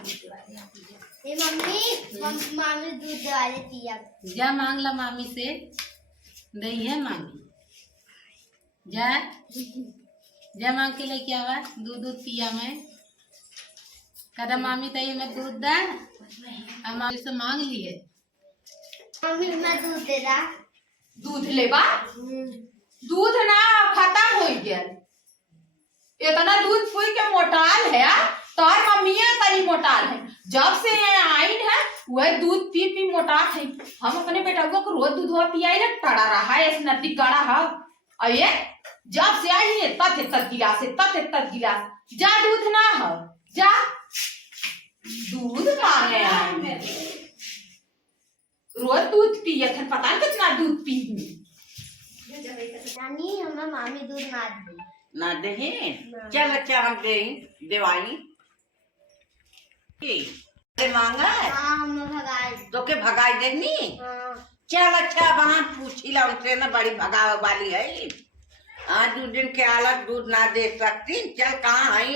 Mummy मामी दूध वाले पिया जा मांग ला मामी से, दही है मामी, जा जा मांग के लेके आवा दूध पिया मैं। कदा मामी तई में दूध दा, अब मामी से मांग लिए। मम्मी मैं दूध दे दा। दूध लेबा? दूध ना खत्म हो गया। इतना दूध पी के मोटाल है तोर मम्मिया तनी मोटाल है। जब से यहाँ आई है वह दूध पी पी मोटा है। हम अपने बेटा को रोज दूध पियाई ना टड़ा रहा है इस नटी गाड़ा है। और ये जब से आई है तत गिलास है तत गिलास। जा दूध ना हो जा दूध मांगे आए रोज दूध पिए थे पता नहीं कितना दूध पी। नानी हमें मामी दूध ना दे चल अच्छा हम दे देवाई मांगा हाँ हमें भगाई तो के भगाई देनी। चल अच्छा वहां पूछी ला उनसे ना बड़ी भगाव वाली है। आज 2 दिन के अलग दूध ना दे सकती। चल कहाँ आई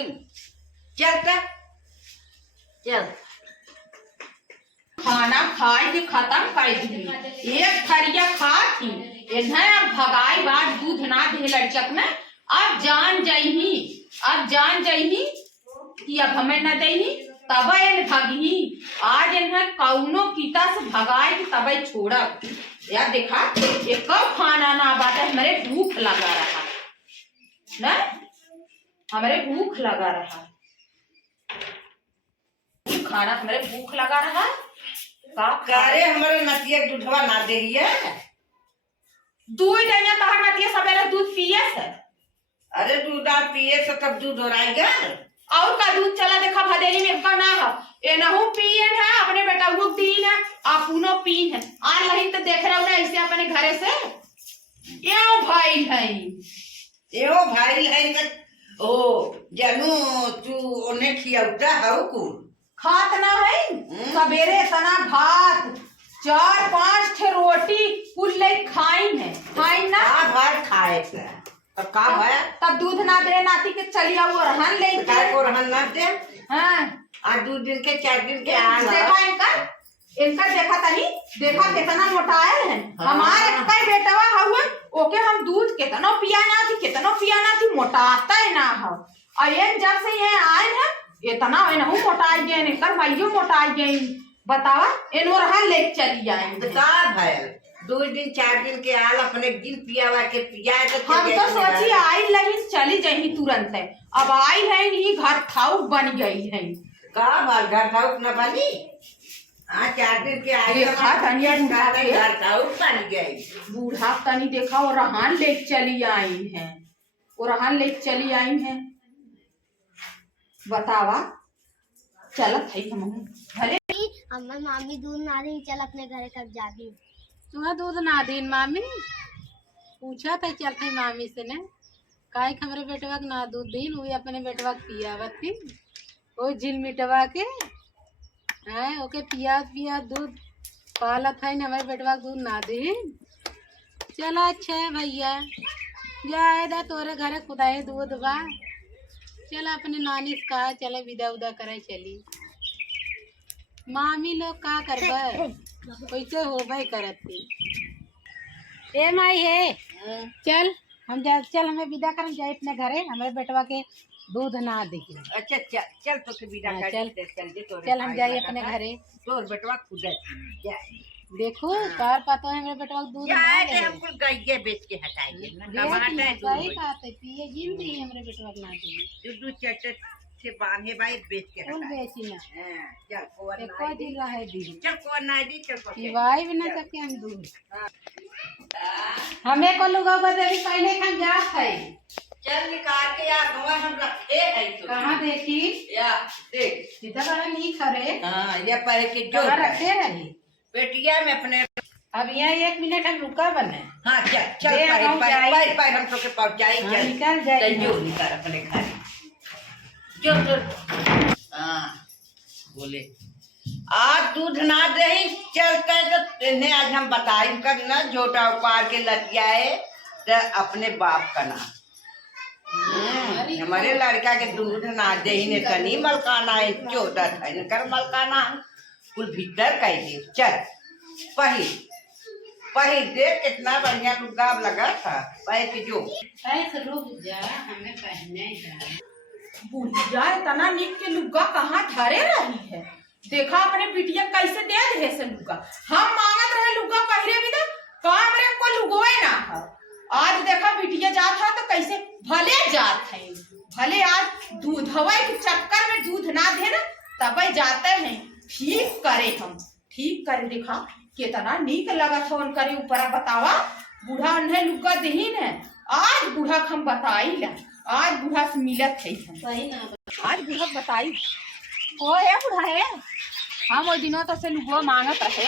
चल तक चल खाना खाई के खत्म कर दी। एक थरिया खा थी इन्हें अब भगाई बात दूध ना दे लड़चक में। अब जान जाही कि अब हमें न दही तब इन भगी। आज इन्हें कौनो कीता से भगाई तब छोड़ा। यार देखा ये कब खाना ना बात है। हमारे भूख लगा रहा न हमारे भूख लगा रहा खाना हमारे भूख लगा रहा का करे हमारे नतिया दूधवा ना दे दूध दनिया कहा नतिया सवेरे दूध पिए से। अरे दूध आप पिए से तब दूध हो रहा और का दूध चला देखा भदेली में का ना है ए नहु पियन है अपने बेटा वो पीन है आपुनो पीन है आ नहीं तो देख रहा हूं ना ऐसे अपने घरे से यो भाई है यो भाई है तो ओ जानू तू उन्हें खियाउता है कुल खात ना है सवेरे तना भात 4-5 ठे रोटी कुल ले खाई ना भात खाए थे तब का है तब दूध ना दे नाती के चलिया वो रहन ले काय को रहन ना दे। हां आज 2 दिन के 4 दिन के देखा इनका देखा तनी देखा कितना मोटायल है। हमारे कई बेटवा हुआ ओके हम दूध कितना पियाना थी मोटाता ही ना हो। और ये जब से ये आए हैं इतना इनहु मोटाई गए इनकर भाइयों मोटाई गई। बतावा इन और हां ले चली आए तो का भाई 2 दिन 4 दिन के आल अपने दिन पियावा के पिया के हम तो सोची आई लही चली जाही तुरंत है। अब आई है ये घर थाउ बन गई है का बाल घर थाउ न बनी। हां 4 दिन के आई देखा तनिया घर थाउ बन गई। बूढ़ा तनी देखा और रहन ले चली आई है बतावा चलत है हम भले हमें मामी दूध ना दे। चल अपने घरे कब जागी तुम्हें दूध ना दिन मामी पूछा था चलते मामी से ने काहे हमारे बेटवा के ना दूध दिन हुई अपने बेटवा के पियावत थी वो झिल मिटवा के है ओके पिया दूध पालत है ना हमारे बेटवा के दूध ना दिन। चला अच्छा है भैया जाए दा तोरे घरे खुदाए दूध बा। चला अपने नानी से कहा चले विदा उदा करे चली। मामी लोग का करबे कैसे हो भाई करत थी ए माई है चल हम जा चल हमें विदा कर जाए अपने घरे हमारे बेटवा के दूध ना दे। अच्छा चल तो के विदा कर चल हम जाए अपने घरे तोर बेटवा खुद देखो कार पातो है मेरे बेटवा दूध ना दे हम कुल गइए बेच के हटाएंगे ना टमाटर सही बात है पिए जिन दी हमारे बेटवा के ना दे दूध चट से बांधे भाई बेच के फूल बेची ना चल कोर एको दिन रहे दी चल कोर ना दी चल को पिवाई भी ना सके हम दूध हमें को लोग बदली पहले हम जात है। चल निकाल के यार गवा हम रखे है तो कहां देखी या देख सीधा बड़ा नहीं खरे हां ये पर के जो रखे रही पेटिया में अपने अब यहाँ 1 मिनट हम रुका बने। हाँ चल पर हम तो के पहुंचाई चल निकल जाए जो निकाल अपने घर जो हाँ बोले आज दूध ना दही चलते तो इन्हें आज हम बताई कर ना झोटा उपार के लतिया है तो अपने बाप का नाम हमारे लड़का के दूध ना दे ने तनी मलकाना है चोदत है कर मलकाना कुल भीतर कह दे चल पही पही देख कितना बढ़िया लुगा लगा था पह के जो ऐसे रुक जा हमें पहने है। बुढ़िया इतना नीक के लुगा कहाँ धरे रही है। देखा अपने बिटिया कैसे दे दे से लुगा। हम मांगत रहे लुगा पहरे भी तो हमरे को लुगोए ना है। आज देखा बिटिया जात है तो कैसे भले जात है। भले आज दूध हवा के चक्कर में दूध ना दे ना तब जाते हैं ठीक करे हम ठीक करे। देखा कितना नीक लगत हो करे ऊपर बतावा बूढ़ा उन्हें लुगा दहीन है। आज बूढ़ा हम बताई ला आज बूढ़ा से मिलत है हम सही ना आज बूढ़ा बताई ओ है बूढ़ा है। हम वो दिनों तो से लुगा मांगत रहे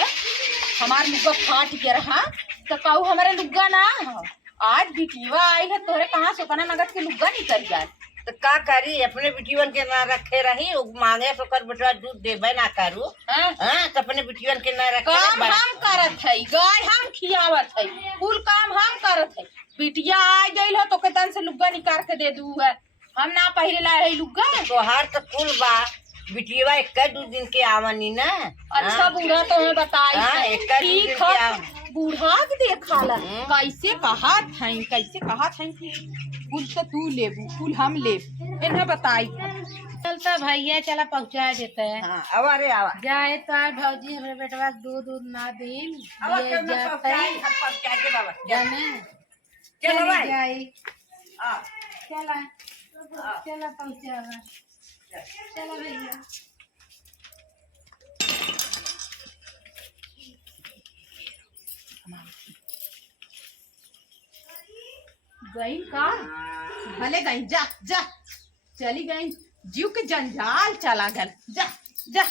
हमार लुगा फाट के रहा तो कहू हमारे लुगा ना हो। आज बिटिया आई है तोरे कहाँ सुकना नगद के लुगा निकल जाए तो का करी अपने बिटिवन के ना रखे रही मांगे तो कर बेटा दूध देबे ना करू हां तो अपने बिटिवन के ना रखे काम हम करत है गाय हम खियावत है कुल काम हम करत है। बिटिया आ गई हो तो केतन से लुगा निकाल के दे दू है हम ना पहले ला है लुगा तोहार तो कुल बा बिटिया एक दू दिन के आवनी ना। अच्छा बूढ़ा तो हमें बताई हाँ, है। एक दिन ठीक के है बूढ़ा के देखा ला कैसे कहा था कुल तो तू लेबू कुल हम लेब इन्हें बताई चलता भैया चला पहुँचा देते है। हां आवा रे आवा जाए तो आए भौजी हमारे बेटवा दूध ना दिन आवा ये चल जाते हम पहुंचा के बाबा जाने चलो भाई जाए हां चला चला पहुँचा चला भैया गई का भले गई जा जा चली गई जीव के जंजाल चला गल जा जा